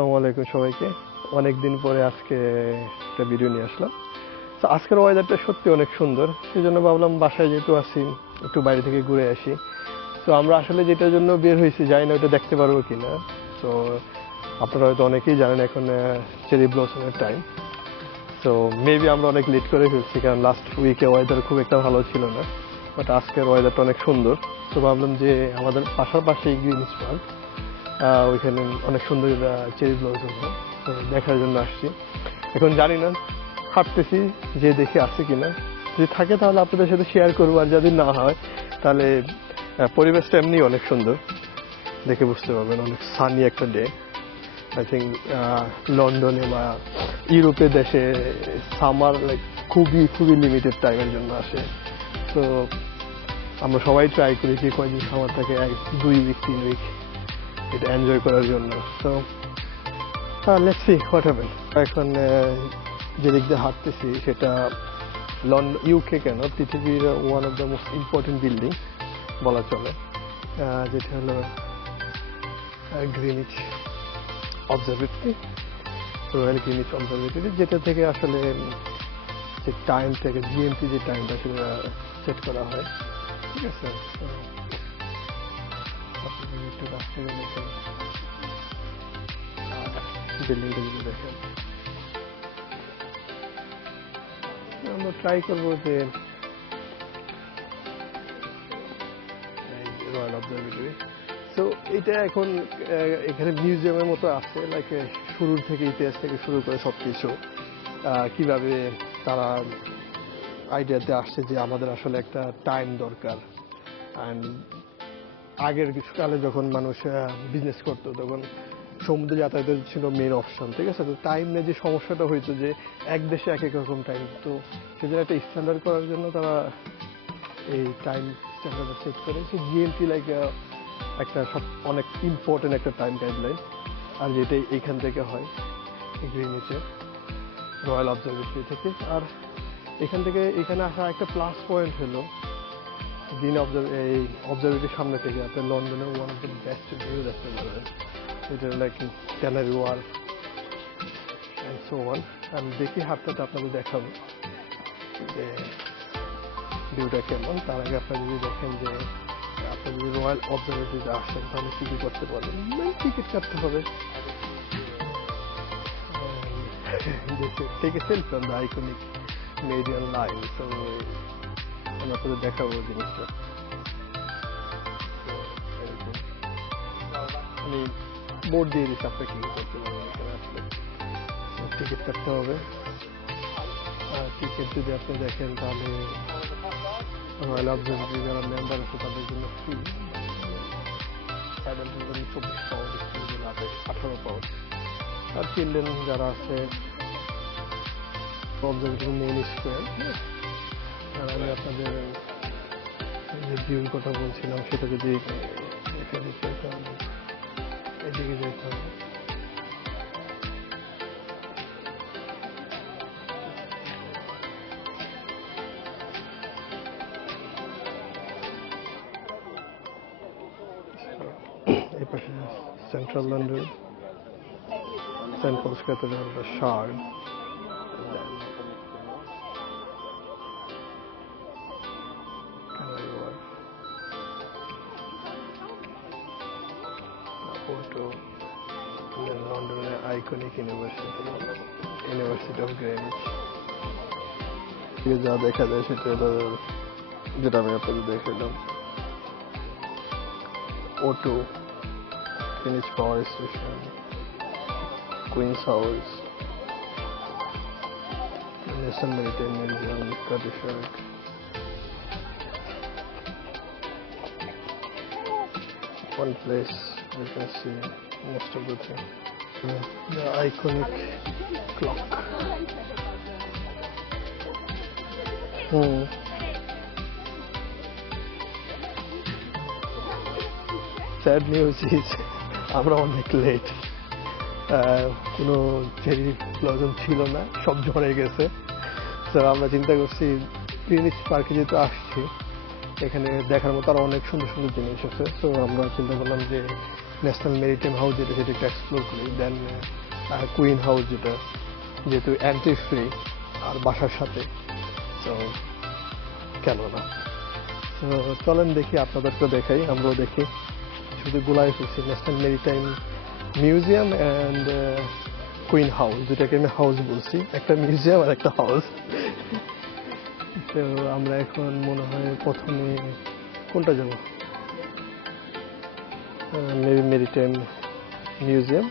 আসসালামু আলাইকুম সবাইকে। অনেকদিন পরে আজকে একটা ভিডিও নিয়ে আসলাম। তো আজকের ওয়েদারটা সত্যি অনেক সুন্দর, সেজন্য ভাবলাম বাসায় যেহেতু আছি একটু বাইরে থেকে ঘুরে আসি। তো আমরা আসলে যেটার জন্য বের হয়েছি জানি না ওটা দেখতে পারবো কিনা। তো আপনারা হয়তো অনেকেই জানেন এখন চেরি ব্লসমের টাইম। তো মেবি আমরা অনেক লেট করে ফেলছি, কারণ লাস্ট উইকে ওয়েদার খুব একটা ভালো ছিল না। বাট আজকের ওয়েদারটা অনেক সুন্দর। তো ভাবলাম যে আমাদের পাশাপাশি গ্রিনস পার্ক, ওইখানে অনেক সুন্দর চেরি ব্লসম হয়, তো দেখার জন্য আসছি। এখন জানি না, হাঁটতেছি যে দেখি আছে কিনা, যদি থাকে তাহলে আপনাদের সাথে শেয়ার করবো, আর যদি না হয় তাহলে পরিবেশটা এমনি অনেক সুন্দর, দেখে বুঝতে পারবেন অনেক সানি একটা ডে। আই থিঙ্ক লন্ডনে বা ইউরোপের দেশে সামার লাইক খুবই খুবই লিমিটেড টাইমের জন্য আসে। তো আমরা সবাই ট্রাই করি যে কয়দিন সামার থাকে, 2 উইক 3 উইক এটা এনজয় করার জন্য। তো লেটস সি হোয়াট হ্যাপেন। এখন যেদিক দিয়ে হাঁটতেছি সেটা ইউকে কেন, পৃথিবীর one of the most important building বলা চলে, যেটা হলো Greenwich observatory, royal Greenwich observatory, যেটা থেকে আসলে যে টাইম থেকে জিএমটি যে টাইমটা সেটা সেট করা হয়। ঠিক আছে, আপনাদের একটু রাস্তায় দেখেন, বিল্ডিংটা যদি দেখেন, আমরা ট্রাই করবো যে রয়্যাল অবজারভেটরি। তো এটা এখন এখানে মিউজিয়ামের মতো আছে, লাইক শুরুর থেকে ইতিহাস থেকে শুরু করে সবকিছু কিভাবে তারা আইডিয়াতে আসছে যে আমাদের আসলে একটা টাইম দরকার। অ্যান্ড আগের কালে যখন মানুষ বিজনেস করতো তখন সমুদ্র যাতায়াতের ছিল মেন অপশন। ঠিক আছে, তো টাইম নিয়ে যে সমস্যাটা হইতো যে এক দেশে এক এক রকম টাইম, তো সেজন্য একটা স্ট্যান্ডার্ড করার জন্য তারা এই টাইম স্ট্যান্ডার্ড সেট করে। সে জিএমটি লাইক একটা সব অনেক ইম্পর্টেন্ট একটা টাইম গাইডলাইন, আর যেটা এইখান থেকে হয় গ্রিনিচের রয়্যাল অবজারভেটরি থেকে। আর এখান থেকে এখানে আসা একটা প্লাস পয়েন্ট হলো গ্রিন এই অবজারভেটরির সামনে থেকে আপনি লন্ডনের one of the best view দেখতে পারবেন, এটা like canary wharf and so on. আমি দেখি হাঁটতে আপনাদের দেখাবো যে ভিউটা কেমন। তার আগে আপনারা যদি দেখেন যে আপনি যদি রয়্যাল অবজারভেটরিতে আসেন তাহলে কি কি করতে পারবেন, টিকিট কাটতে হবে। Take a selfie on the iconic Meridian line. So আমি আপনাদের দেখাবো জিনিসটা। আমি বোর্ড দিয়ে দিচ্ছি, আপনাকে কি করতে পারবেন এখানে আসলে। টিকিট কাটতে হবে। টিকিট যদি আপনি দেখেন তাহলে রয়্যাল অবজারভেটরি যারা মেম্বার আছে তাদের জন্য free, adult 24 pound, student 18 pound. আর চিলড্রেন যারা আছে অবজারভেটরি মেইন স্কোয়ার। আর আমি আপনাদের যে ভিউর কথা বলছিলাম সেটা যদি এদিকে যেতে হবে, এই পাশে central London, Saint Paul's cathedral, the Shard, Canary Wharf, Porto, লন্ডনের আইকনিক ইউনিভার্সিটি অফ গ্রিনিচ। যা দেখা যায় সেটা হলো যেটা আমি আপনাদের দেখালাম, O2, Greenwich power station, Queen's House, National Maritime Museum, Cutty Sark, one place you can see most of the thing. The iconic clock. Sad news is আমরা অনেক লেট, কোনো চেরি ব্লসম ছিল না, সব ঝরে গেছে। তো আমরা চিন্তা করছি গ্রিনিচ পার্কে যেহেতু আসছি এখানে দেখার মতো আরো অনেক সুন্দর সুন্দর জিনিস আছে। তো আমরা চিন্তা করলাম যে ন্যাশনাল মেরিটাইম হাউস যেটা সেটা একটু এক্সপ্লোর করি। দেন কুইন হাউস যেটা যেহেতু অ্যান্টি ফ্রি আর বাসার সাথে, তো কেন না। তো চলেন দেখি, আপনাদেরকেও দেখাই, আমরাও দেখি। শুধু গোলায় ফেলছি national Maritime museum and queen house, দুটাকে আমি হাউস বলছি, একটা মিউজিয়াম আর একটা হাউস। তো আমরা এখন মনে হয় প্রথমে কোনটা যাব, মেরিটাইম মিউজিয়াম।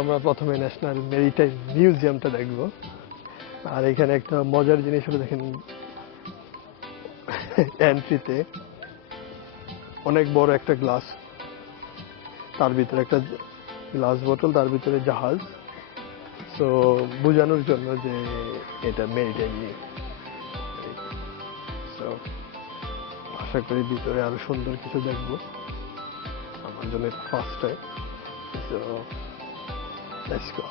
আমরা প্রথমে ন্যাশনাল মেরিটাইম মিউজিয়ামটা দেখব। আর এখানে একটা মজার জিনিস হলো, দেখেন এন্ট্রিতে অনেক বড় একটা গ্লাস, তার ভিতরে একটা গ্লাস বোতল, তার ভিতরে জাহাজ। তো বোঝানোর জন্য যে এটা মেরিটাইম নিয়ে। তো আশা করি ভিতরে আরো সুন্দর কিছু দেখবো, আমার জন্য ফার্স্ট টাইম। তো লেটস গো।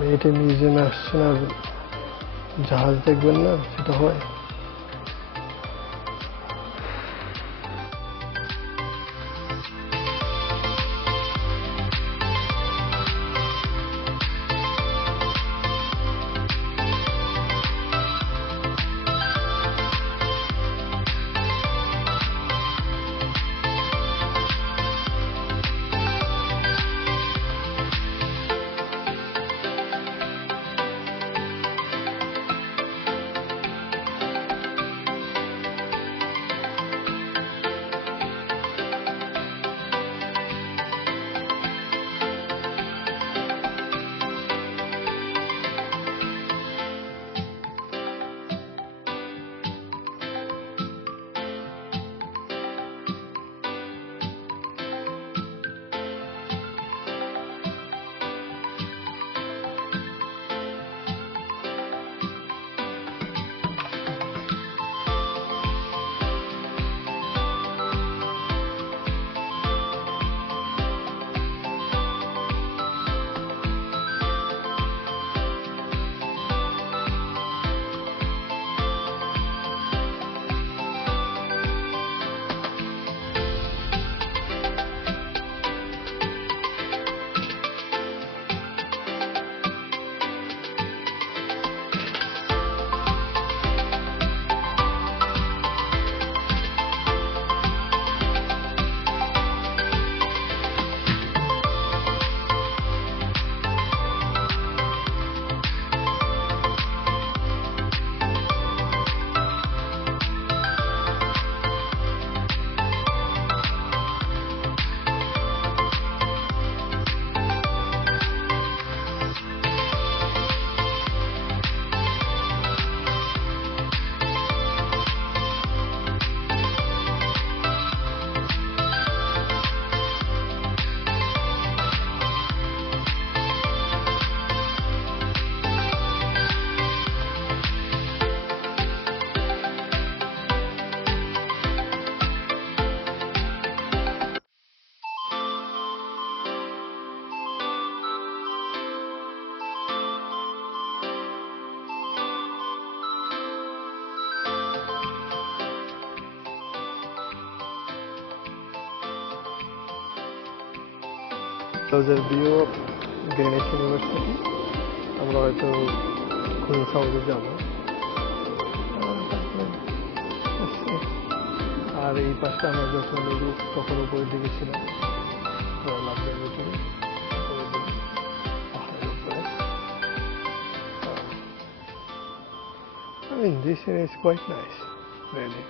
মেরিটাইম মিউজিয়ামে আসছেন আর জাহাজ দেখবেন না, সেটা হয়? হাউসের ভিউ গ্রিনিচ ইউনিভার্সিটি। আমরা হয়তো কুইন্স হাউসে যাব। আর এই পাশটা আমরা তখন উপরের দিকে ছিলাম রয়্যাল অবজারভেটরি, পাহাড়ের উপরে। I mean, this area is quite nice, really.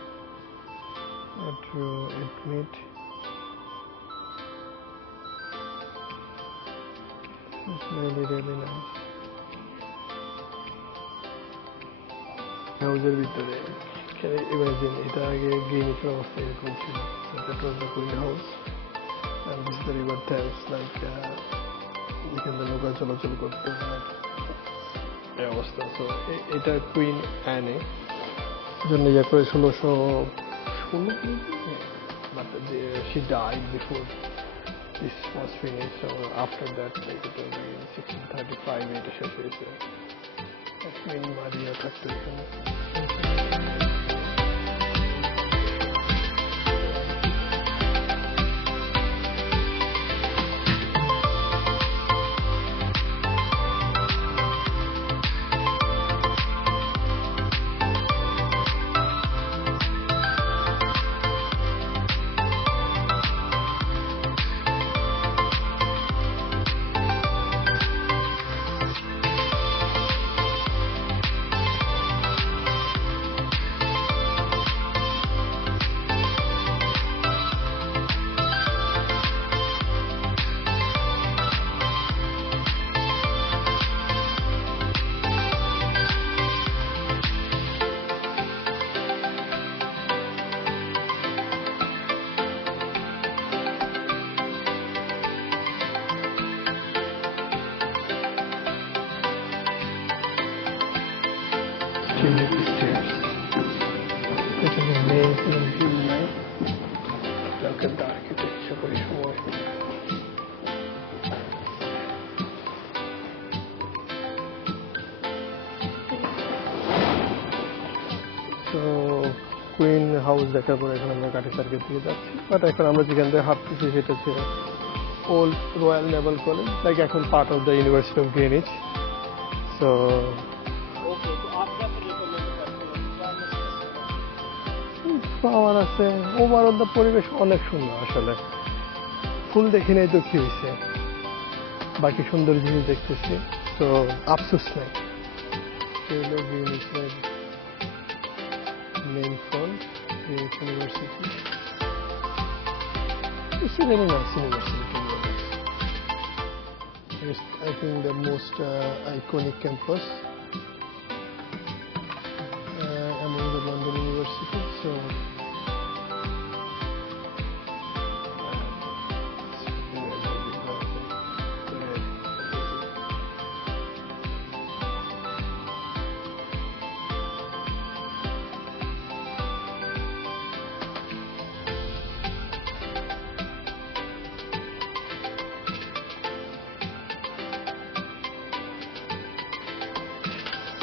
Not to admit. It's really, really nice. হাউসের ভিতরে ইমাজিন, এটা আগে গ্রিনিচের অবস্থা এরকম ছিল। That was the Queen House, and this is the River Thames, like যেখানে নৌকা চলাচল করতো এই অবস্থা। তো এটা কুইন অ্যানে জন্য ইয়ে করে 1616, but she died before this was finished. So after that, like it was in 1635 এটা শেষ হয়েছে। কুইন মারিয়া থাকতো এখানে। Tulip stairs. It's an amazing view, right? Look at the architecture, very small. So, queen house দেখার পরে এখন আমরা কাঠি সার্কেল দিয়ে যাচ্ছি। বাট এখন আমরা যেখান থেকে হাঁটতেছি সেটা হচ্ছে Old Royal Naval College, like এখন part of the University of Greenwich. So power আছে, ওভারঅল দ্য পরিবেশ অনেক সুন্দর। আসলে ফুল দেখি নাই তো কি হয়েছে, বাকি সুন্দর জিনিস দেখতেছি, তো আফসোস নেই। গ্রিনিচের main front, Greenwich University. It's a very nice university, to be honest. It's, I think, the most iconic campus